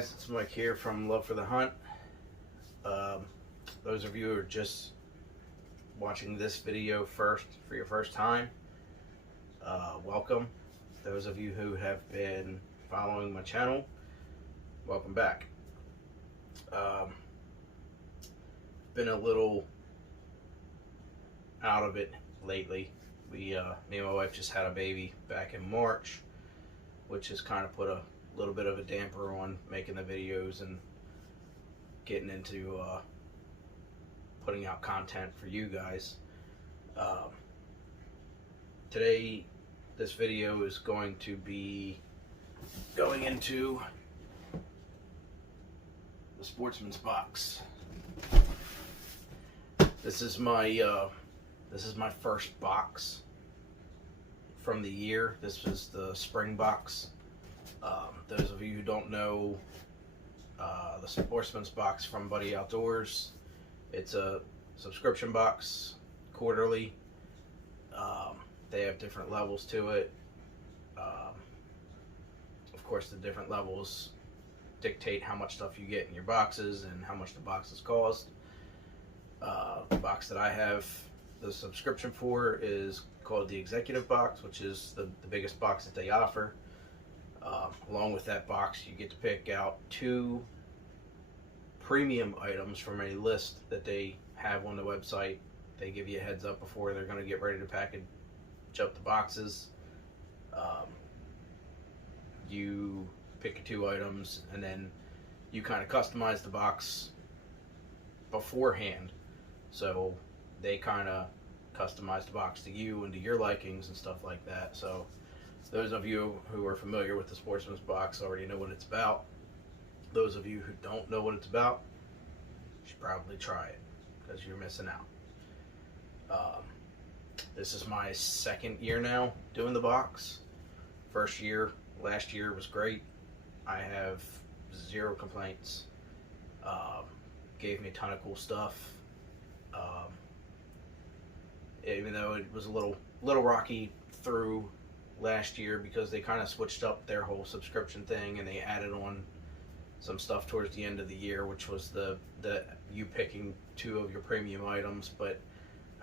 guys, it's Mike here from Love for the Hunt. Those of you who are just watching this video for your first time, welcome. Those of you who have been following my channel, welcome back. Been a little out of it lately. Me and my wife just had a baby back in March, which has kind of put a little bit of a damper on making the videos and getting into putting out content for you guys. Today this video is going to be going into the Sportsman's box. This is my first box from the year. This is the spring box. Those of you who don't know, the Sportsman's box from Buddy Outdoors, it's a subscription box, quarterly. They have different levels to it. Of course, the different levels dictate how much stuff you get in your boxes and how much the boxes cost. The box that I have the subscription for is called the Executive Box, which is the biggest box that they offer. Along with that box, you get to pick out 2 premium items from a list that they have on the website. They give you a heads up before they're going to get ready to package up the boxes. You pick 2 items and then you kind of customize the box beforehand. So they kind of customize the box to you and to your likings and stuff like that. So those of you who are familiar with the Sportsman's box already know what it's about. Those of you who don't know what it's about should probably try it, because you're missing out. This is my second year now doing the box. First year, last year was great. I have 0 complaints. Gave me a ton of cool stuff. Even though it was a little rocky through last year, because they kind of switched up their whole subscription thing and they added on some stuff towards the end of the year, which was the you picking 2 of your premium items. But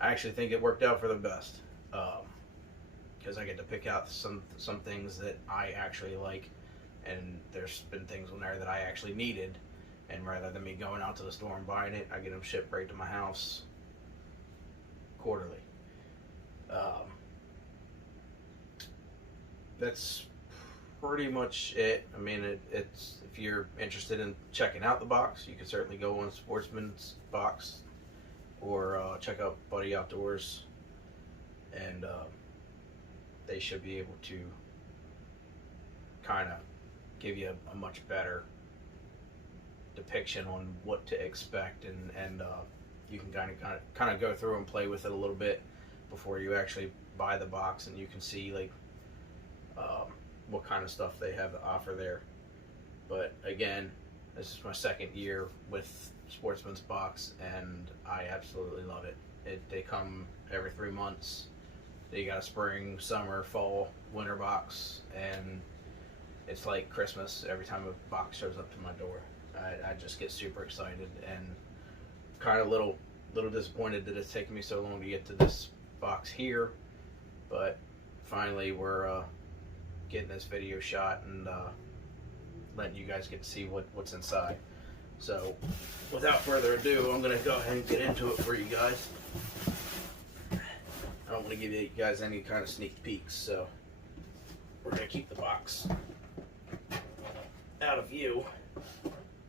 I actually think it worked out for the best, because I get to pick out some things that I actually like, and there's been things on there that I actually needed, and rather than me going out to the store and buying it, I get them shipped right to my house quarterly. That's pretty much it. I mean, it's if you're interested in checking out the box, you can certainly go on Sportsman's box or check out Buddy Outdoors, and they should be able to kind of give you a much better depiction on what to expect, and you can kind of go through and play with it a little bit before you actually buy the box, and you can see like what kind of stuff they have to offer there. But again, this is my second year with Sportsman's box, and I absolutely love it. They come every 3 months. They got a spring, summer, fall, winter box, and it's like Christmas every time a box shows up to my door. I just get super excited, and kind of little disappointed that it's taken me so long to get to this box here, but finally we're getting this video shot and letting you guys get to see what's inside. So without further ado, I'm gonna go ahead and get into it for you guys. I don't want to give you guys any kind of sneak peeks, so we're gonna keep the box out of view.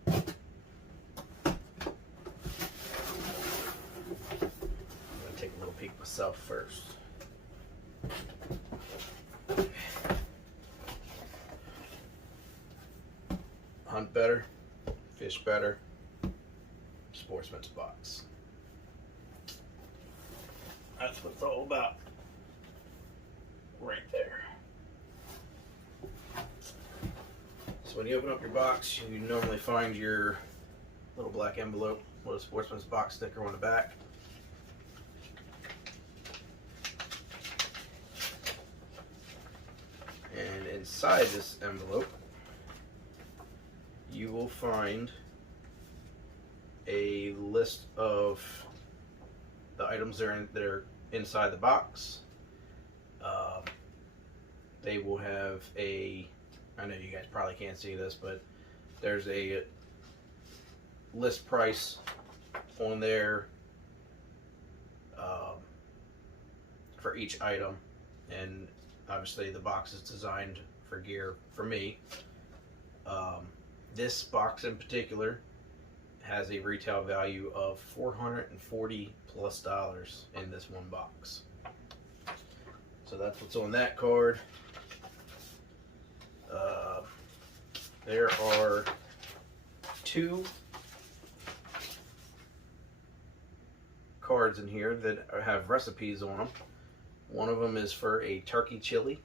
I'm gonna take a little peek myself first. Hunt better, fish better, Sportsman's box. That's what it's all about, right there. So when you open up your box, you normally find your little black envelope with a Sportsman's box sticker on the back. And inside this envelope, you will find a list of the items that are inside the box. They will have I know you guys probably can't see this, but there's a list price on there for each item, and obviously the box is designed for gear for me. This box in particular has a retail value of $440+ in this one box. So that's what's on that card. There are 2 cards in here that have recipes on them. One of them is for a turkey chili.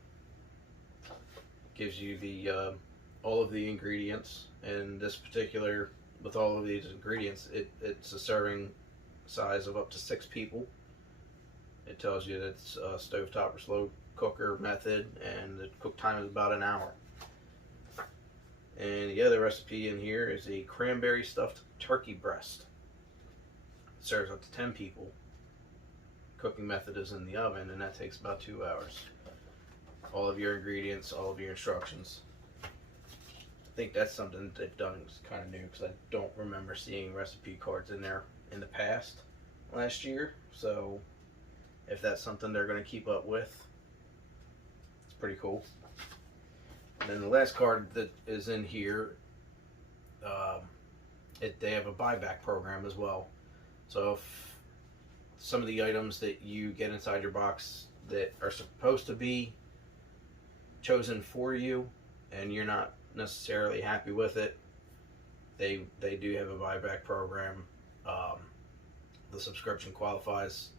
Gives you the all of the ingredients, and this particular, with all of these ingredients, it's a serving size of up to 6 people. It tells you that it's a stovetop or slow cooker method, and the cook time is about an hour. And the other recipe in here is a cranberry stuffed turkey breast. It serves up to 10 people. Cooking method is in the oven, and that takes about 2 hours. All of your ingredients, all of your instructions. I think that's something they've done is kind of new, because I don't remember seeing recipe cards in there in the past last year. So if that's something they're going to keep up with, it's pretty cool. And then the last card that is in here, they have a buyback program as well. So if some of the items that you get inside your box that are supposed to be chosen for you and you're not necessarily happy with it, they do have a buyback program. The subscription qualifies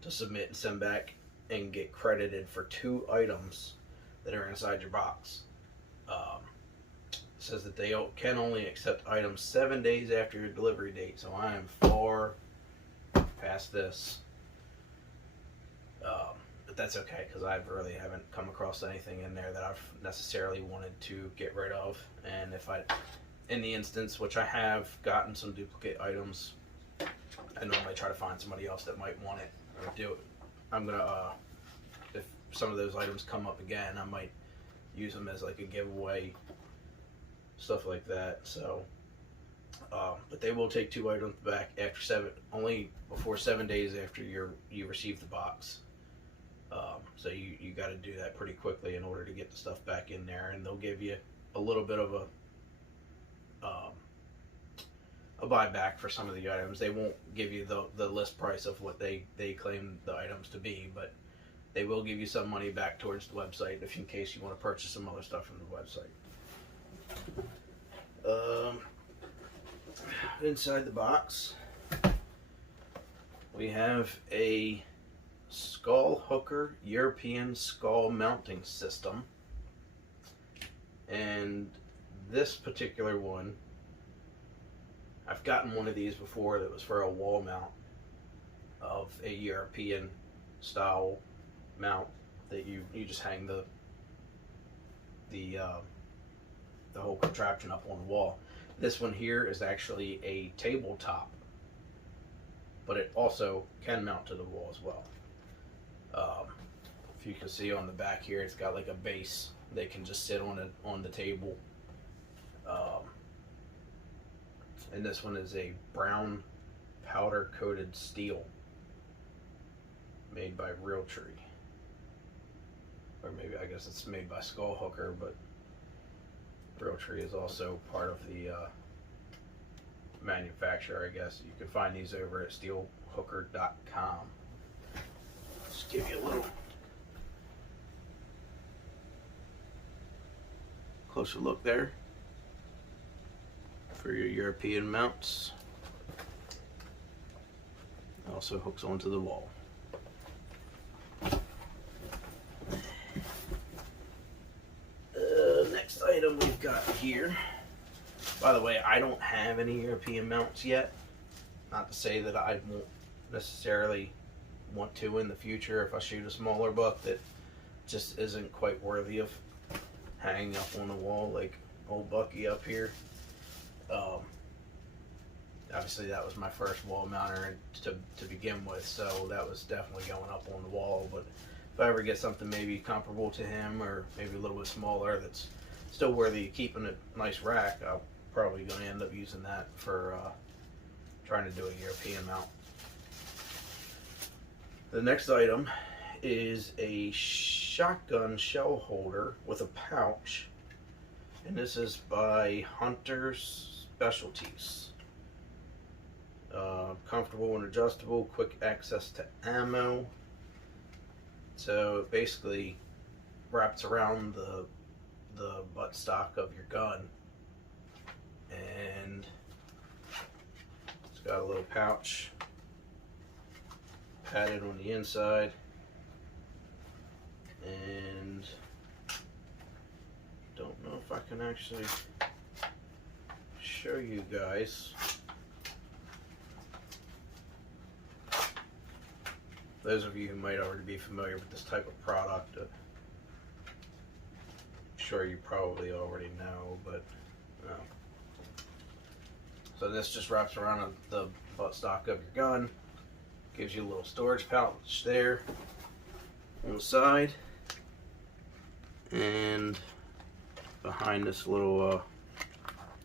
to submit and send back and get credited for 2 items that are inside your box. It says that they can only accept items 7 days after your delivery date, so I am far past this. But that's okay, because I really haven't come across anything in there that I've necessarily wanted to get rid of. And if in the instance, which I have gotten some duplicate items, I normally try to find somebody else that might want it or do it. I'm gonna, if some of those items come up again, I might use them as like a giveaway, stuff like that. So, but they will take 2 items back after only before 7 days after you receive the box. So you got to do that pretty quickly in order to get the stuff back in there, and they'll give you a little bit of a buyback for some of the items. They won't give you the list price of what they claim the items to be, but they will give you some money back towards the website in case you want to purchase some other stuff from the website. Inside the box, we have a SkullHooker European skull mounting system, and this particular one, I've gotten one of these before that was for a wall mount of a European style mount that you just hang the whole contraption up on the wall. This one here is actually a tabletop, but it also can mount to the wall as well. If you can see on the back here, it's got like a base. They can just sit on the table. And this one is a brown powder coated steel made by Realtree. Or maybe, I guess it's made by SkullHooker, but Realtree is also part of the manufacturer, I guess. You can find these over at steelhooker.com. Just give you a little closer look there for your European mounts. It also hooks onto the wall. Next item we've got here. By the way, I don't have any European mounts yet. Not to say that I won't necessarily want to in the future if I shoot a smaller buck that just isn't quite worthy of hanging up on the wall like old Bucky up here. Obviously that was my first wall mounter to begin with, so that was definitely going up on the wall. But if I ever get something maybe comparable to him, or maybe a little bit smaller, that's still worthy of keeping a nice rack, I'm probably going to end up using that for trying to do a European mount. The next item is a shotgun shell holder with a pouch, and this is by Hunter's Specialties. Comfortable and adjustable, quick access to ammo. So it basically wraps around the buttstock of your gun, and it's got a little pouch padded on the inside, and don't know if I can actually show you guys. Those of you who might already be familiar with this type of product, I'm sure you probably already know, but no. So this just wraps around the buttstock of your gun, gives you a little storage pouch there on the side, and behind this little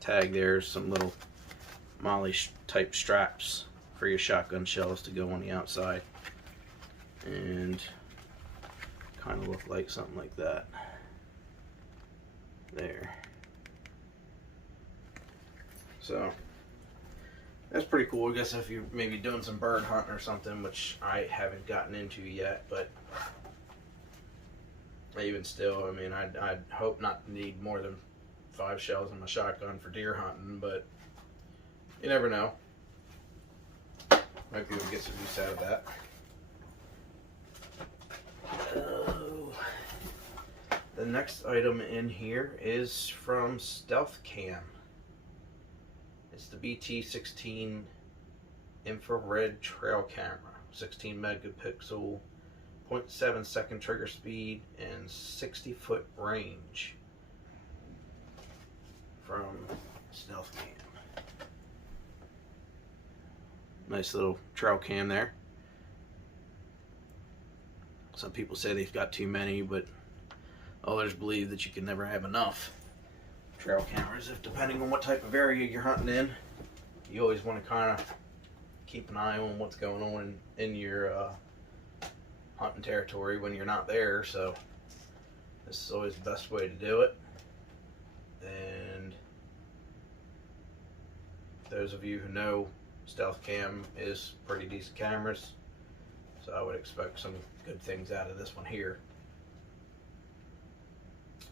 tag there's some little MOLLE type straps for your shotgun shells to go on the outside, and kind of look like something like that there. So that's pretty cool. I guess if you're maybe doing some bird hunting or something, which I haven't gotten into yet, but even still, I mean, I'd hope not to need more than 5 shells in my shotgun for deer hunting, but you never know. Might be able to get some use out of that. The next item in here is from Stealthcam. It's the BT16 infrared trail camera, 16 megapixel, 0.7 second trigger speed, and 60-foot range from Stealthcam. Nice little trail cam there. Some people say they've got too many, but others believe that you can never have enough trail cameras, if depending on what type of area you're hunting in. You always want to kind of keep an eye on what's going on in your hunting territory when you're not there, so this is always the best way to do it. And those of you who know, Stealthcam is pretty decent cameras, so I would expect some good things out of this one here.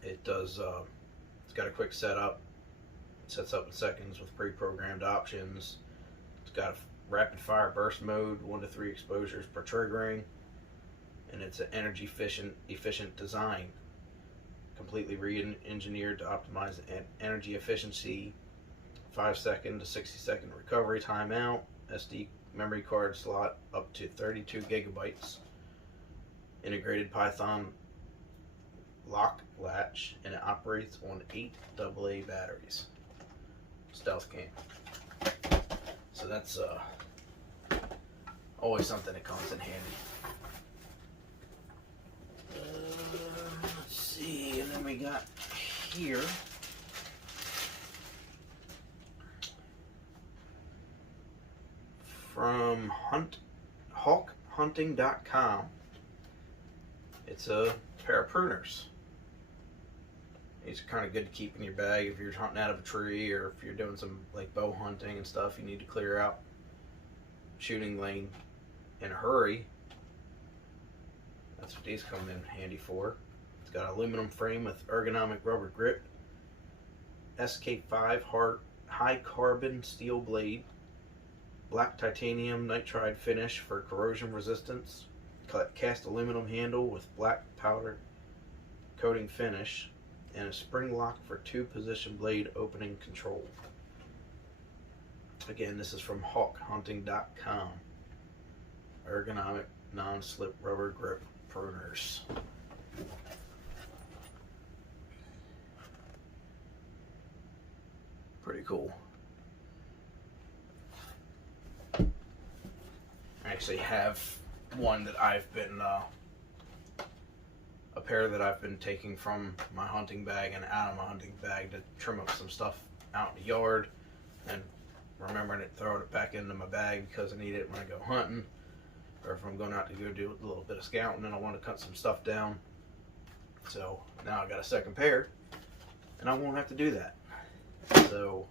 It does, it's got a quick setup. It sets up in seconds with pre-programmed options. It's got a rapid fire burst mode, 1 to 3 exposures per triggering, and it's an energy efficient design, completely re-engineered to optimize energy efficiency, 5-second to 60-second recovery timeout, SD memory card slot up to 32 gigabytes, integrated Python lock latch, and it operates on 8 AA batteries. Stealthcam. So that's always something that comes in handy. Let's see, and then we got here from HuntHulk.com. It's a pair of pruners. These are kind of good to keep in your bag if you're hunting out of a tree, or if you're doing some like bow hunting and stuff. You need to clear out shooting lane in a hurry. That's what these come in handy for. It's got an aluminum frame with ergonomic rubber grip, SK5 high carbon steel blade, black titanium nitride finish for corrosion resistance, cast aluminum handle with black powder coating finish, and a spring lock for 2-position blade opening control. Again, this is from HuntHulk.com. Ergonomic non-slip rubber grip pruners. Pretty cool. actually have one that I've been a pair that I've been taking from my hunting bag and out of my hunting bag to trim up some stuff out in the yard, and remembering it, throwing it back into my bag because I need it when I go hunting, or if I'm going out to go do a little bit of scouting and I want to cut some stuff down. So now I got a second pair and I won't have to do that. So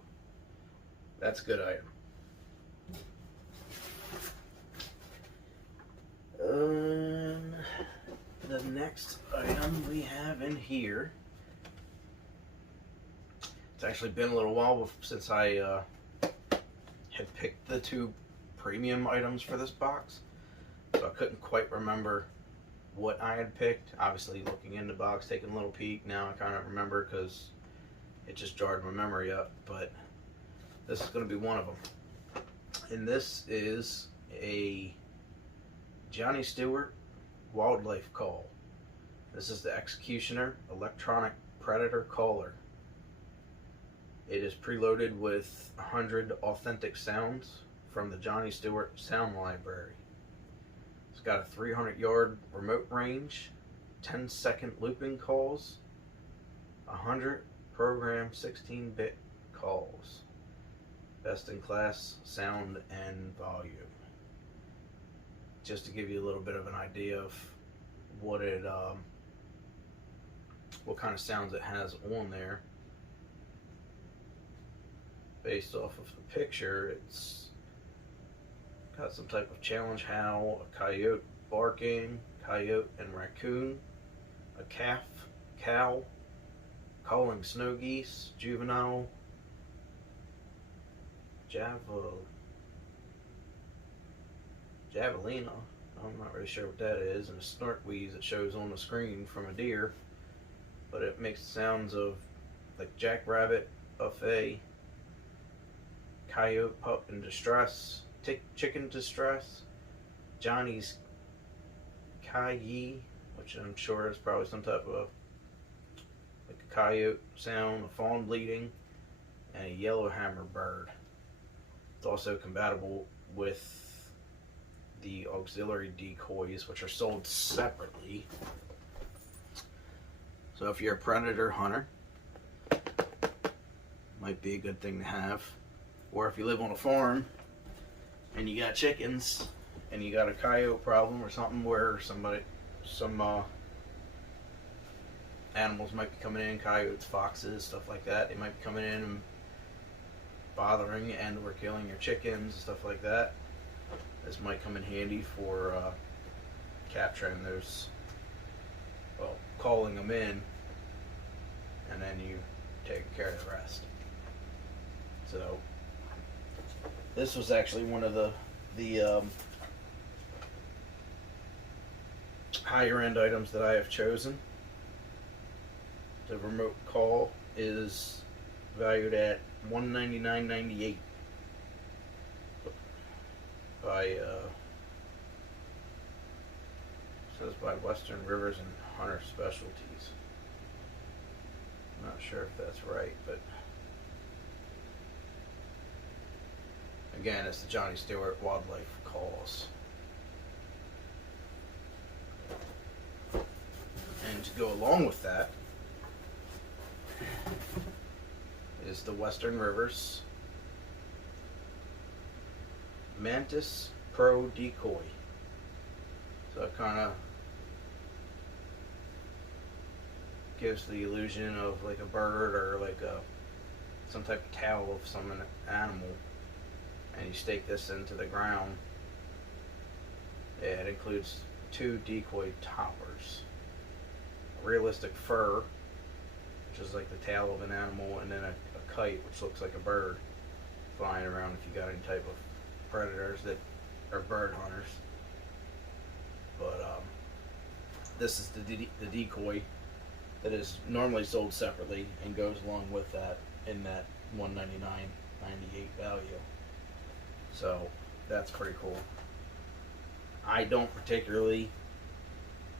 that's a good item. The next item we have in here, it's actually been a little while since I had picked the two premium items for this box, so I couldn't quite remember what I had picked. Obviously, looking in the box, taking a little peek, now I kind of remember because it just jarred my memory up, but this is going to be one of them. And this is a Johnny Stewart wildlife call. This is the Executioner electronic predator caller. It is preloaded with 100 authentic sounds from the Johnny Stewart sound library. It's got a 300-yard remote range, 10-second looping calls, 100 program 16-bit calls. Best in class sound and volume. Just to give you a little bit of an idea of what it, what kind of sounds it has on there. Based off of the picture, it's got some type of challenge howl, a coyote barking, coyote and raccoon, a calf, cow, calling snow geese, juvenile, javelina, I'm not really sure what that is, and a snort wheeze that shows on the screen from a deer, but it makes sounds of like jackrabbit, buffet, coyote pup in distress, chicken distress, Johnny's Kayi, which I'm sure is probably some type of like a coyote sound, a fawn bleeding, and a yellowhammer bird. It's also compatible with the auxiliary decoys, which are sold separately. So if you're a predator hunter, might be a good thing to have. Or if you live on a farm and you got chickens and you got a coyote problem or something where some animals might be coming in, coyotes, foxes, stuff like that, they might be coming in and bothering and or killing your chickens, stuff like that. This might come in handy for capturing those, well, calling them in, and then you take care of the rest. So this was actually one of the higher end items that I have chosen. The remote call is valued at $199.98 by says by Western Rivers and Hunter Specialties. I'm not sure if that's right, but again, it's the Johnny Stewart wildlife calls. And to go along with that is the Western Rivers Mantis Pro Decoy. So it kind of gives the illusion of like a bird or like some type of tail of some animal, and you stake this into the ground. It includes 2 decoy toppers, a realistic fur, which is like the tail of an animal, and then a kite, which looks like a bird flying around if you got any type of predators that are bird hunters. But this is the decoy that is normally sold separately and goes along with that in that $199.98 value. So that's pretty cool. I don't particularly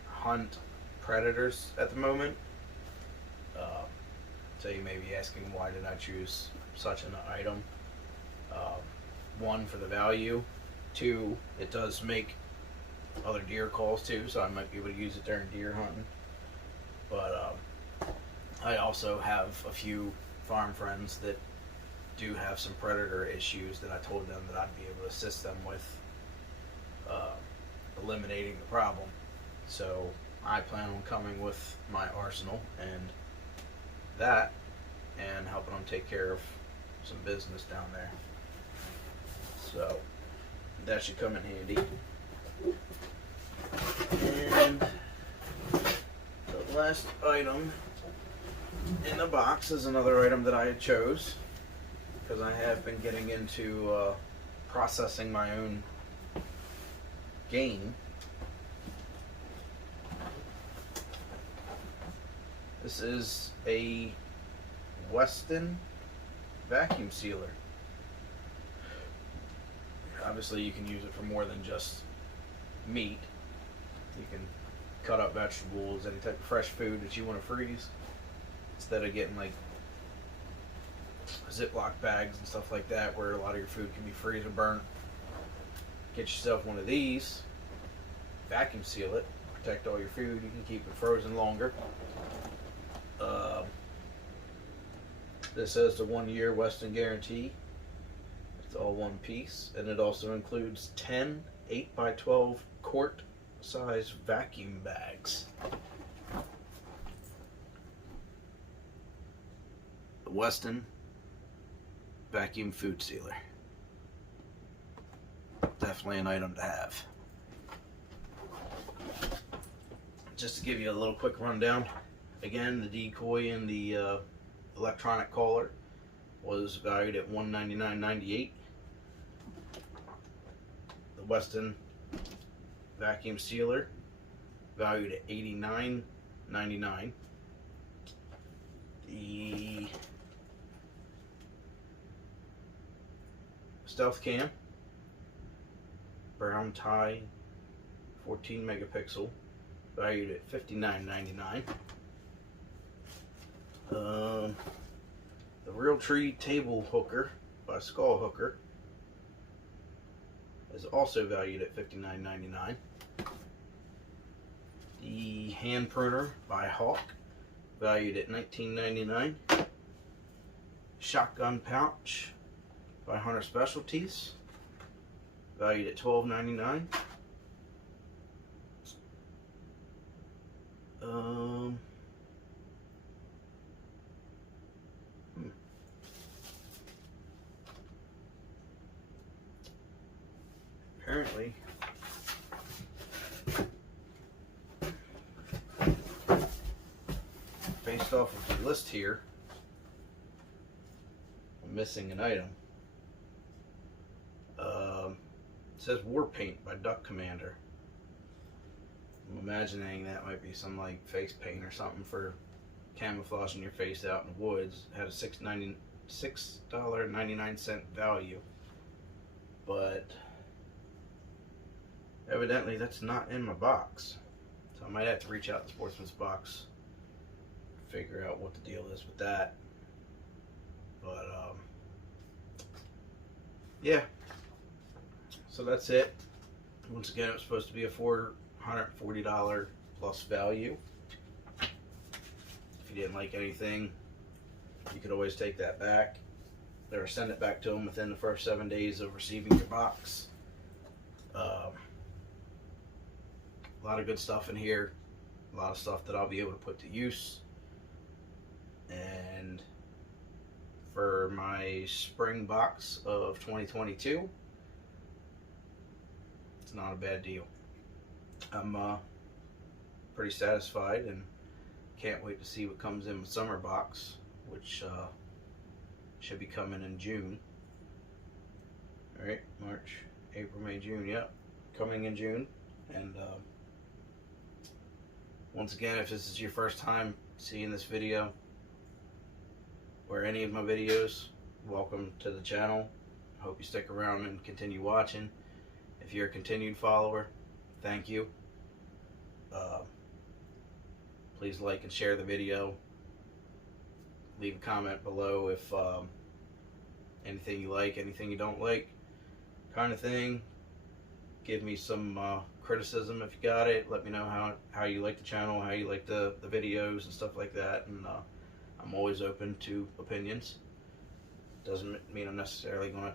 hunt predators at the moment. So you may be asking, why did I choose such an item? One, for the value, Two, it does make other deer calls too, so I might be able to use it during deer hunting. But I also have a few farm friends that do have some predator issues that I told them that I'd be able to assist them with eliminating the problem. So I plan on coming with my arsenal and that, and helping them take care of some business down there. So that should come in handy. And the last item in the box is another item that I had chose, because I have been getting into processing my own game. This is a Westin vacuum sealer. Obviously you can use it for more than just meat. You can cut up vegetables, any type of fresh food that you want to freeze, instead of getting like Ziploc bags and stuff like that where a lot of your food can be freezer burnt. Get yourself one of these, vacuum seal it, protect all your food, you can keep it frozen longer. This has the 1 year Westin guarantee. It's all one piece, and it also includes 10 8x12 quart size vacuum bags. The Westin vacuum food sealer. Definitely an item to have. Just to give you a little quick rundown, again, the decoy and the electronic collar was valued at $199.98. The Westin vacuum sealer valued at $89.99. The Stealthcam brown tie 14 megapixel valued at $59.99. The Real Tree table hooker by Skull Hooker is also valued at $59.99. The hand printer by Hawk, valued at $19.99. Shotgun pouch by Hunter Specialties, valued at $12.99. Apparently, based off of the list here, I'm missing an item. It says War Paint by Duck Commander. I'm imagining that might be some like face paint or something for camouflaging your face out in the woods. It had a $6.99 value, but evidently that's not in my box, so I might have to reach out to Sportsman's box, figure out what the deal is with that. But yeah, so that's it. Once again, it was supposed to be a $440 plus value. If you didn't like anything, you could always take that back or send it back to them within the first 7 days of receiving your box. A lot of good stuff in here, a lot of stuff that I'll be able to put to use. And for my spring box of 2022, it's not a bad deal. I'm pretty satisfied and can't wait to see what comes in my summer box, which should be coming in June. Alright, March, April, May, June, yep, coming in June. And once again, if this is your first time seeing this video or any of my videos, welcome to the channel. I hope you stick around and continue watching. If you're a continued follower, thank you. Please like and share the video. Leave a comment below if anything you like, anything you don't like, kind of thing. give me some criticism if you got it. Let me know how you like the channel, how you like the videos and stuff like that. And I'm always open to opinions. Doesn't mean I'm necessarily going to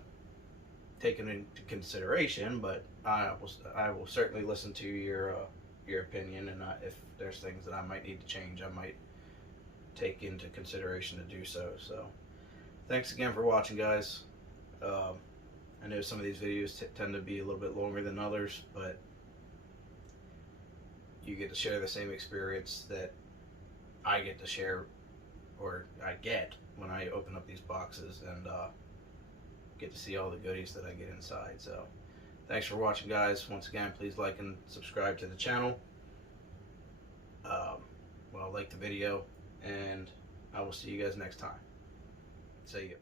take it into consideration, but I will certainly listen to your opinion, and if there's things that I might need to change, I might take into consideration to do so. So thanks again for watching, guys. I know some of these videos tend to be a little bit longer than others, but you get to share the same experience that I get to share, or I get when I open up these boxes and get to see all the goodies that I get inside. So thanks for watching, guys. Once again, please like and subscribe to the channel. Like the video, and I will see you guys next time. See you.